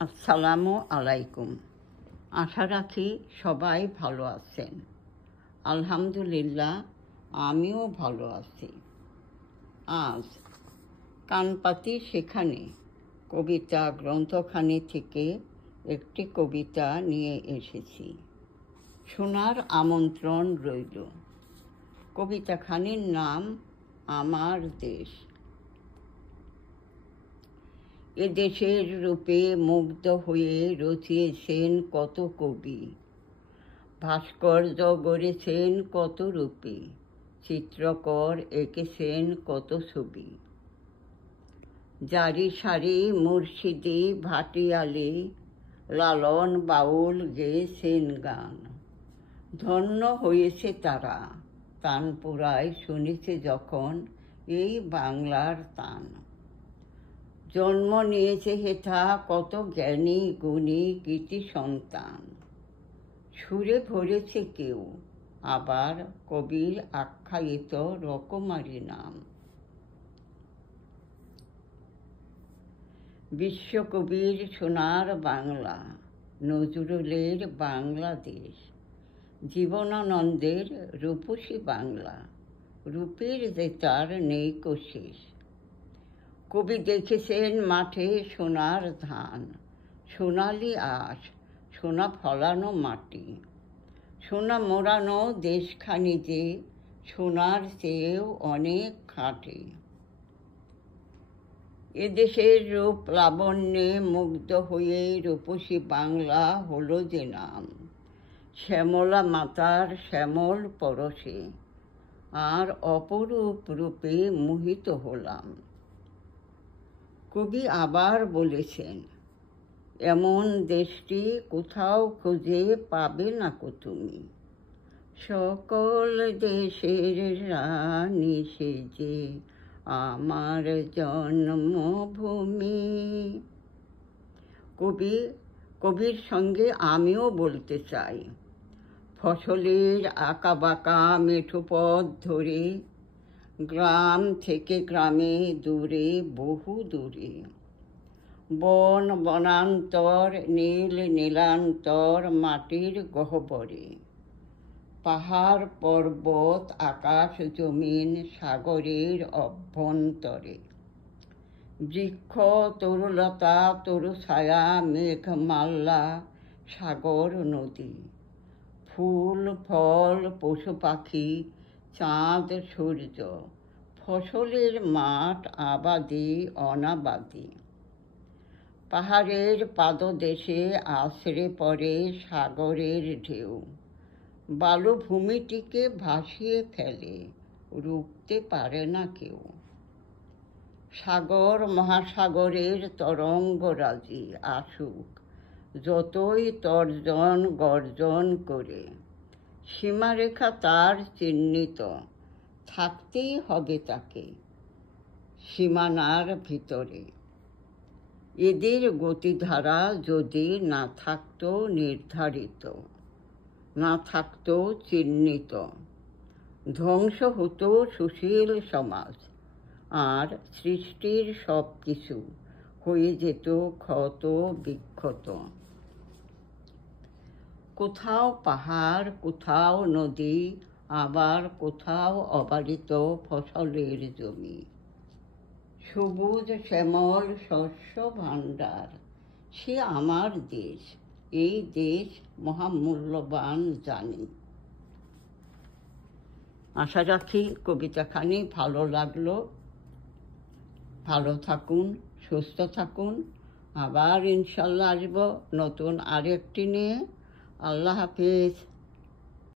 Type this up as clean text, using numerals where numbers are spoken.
আসসালামু আলাইকুম। আশা রাখি সবাই ভালো আছেন। আলহামদুলিল্লাহ, আমিও ভালো আছি। আজ কানপাতি সেখানে কবিতা গ্রন্থখানি থেকে একটি কবিতা নিয়ে এসেছি। শোনার আমন্ত্রণ রইল। কবিতাখানির নাম আমার দেশ। এ দেশের রূপে মুগ্ধ হয়ে রচিয়েছেন কত কবি, ভাস্কর্য গড়েছেন কত রূপে, চিত্রকর এঁকেছেন কত ছবি। জারি সারি মুর্শিদি ভাটিয়ালি লালন বাউল গেয়েছেন গান। ধন্য হয়েছে তারা, তানপুরায় শুনেছে যখন এই বাংলার তান। জন্ম নিয়েছে হেথা কত জ্ঞানী গুণী কৃতি সন্তান। সুরে ভরেছে কেউ আবার কবির আখ্যায়িত রকমারি নাম। বিশ্বকবির সোনার বাংলা, নজরুলের বাংলাদেশ, জীবনানন্দের রূপসী বাংলা, রূপের যে তার নেই কোশেষ। কবি দেখেছেন মাঠে সোনার ধান, সোনালি আঁশ, সোনা ফলানো মাটি, সোনা মোড়ানো দেশখানি যে সোনার চেয়েও অনেক খাঁটি। এদেশের রূপ লাবণ্যে মুগ্ধ হয়ে রূপসী বাংলা হলো যে নাম। শ্যামলা মাতার শ্যামল পরশে আর অপরূপ রূপে মোহিত হলাম। কবি আবার বলেছেন, এমন দেশটি কোথাও খুঁজে পাবে না কো তুমি। সকল দেশের রানী সেজে আমার জন্মভূমি। কবির সঙ্গে আমিও বলতে চাই, ফসলের আঁকাবাঁকা মেঠো পথ ধরে গ্রাম থেকে গ্রামে দূরে বহু দূরে, বন বনান্তর নীল নীলান্তর মাটির গহ্বরে, পাহাড় পর্বত আকাশ জমিন সাগরের অভ্যন্তরে, বৃক্ষ তরুলতা তরু ছায়া মেঘমাল্লা সাগর নদী, ফুল ফল পশু পাখি চাঁদ সূর্য, ফসলের মাঠ আবাদি অনাবাদি। পাহাড়ের পাদদেশে আছড়ে পড়ে সাগরের ঢেউ, বালুভূমিটিকে ভাসিয়ে ফেলে, রুখতে পারে না কেউ। সাগর মহাসাগরের তরঙ্গরাজি আসুক যতই তর্জন গর্জন করে, সীমারেখা তার চিহ্নিত, থাকতেই হবে তাকে সীমানার ভিতরে। এদের গতিধারা যদি না থাকতো নির্ধারিত, না থাকতো চিহ্নিত, ধ্বংস হতো সুশীল সমাজ, আর সৃষ্টির সব কিছু হয়ে যেত ক্ষত বিক্ষত। কোথাও পাহাড়, কোথাও নদী, আবার কোথাও অবারিত ফসলের জমি, সবুজ শ্যামল শস্য ভাণ্ডার। সে আমার দেশ, এই দেশ মহামূল্যবান জানি। আশা রাখি কবিতাখানি ভালো লাগলো। ভালো থাকুন, সুস্থ থাকুন। আবার ইনশাল্লাহ আসবো নতুন আরেকটি নিয়ে। আল্লাহ হাফিজ।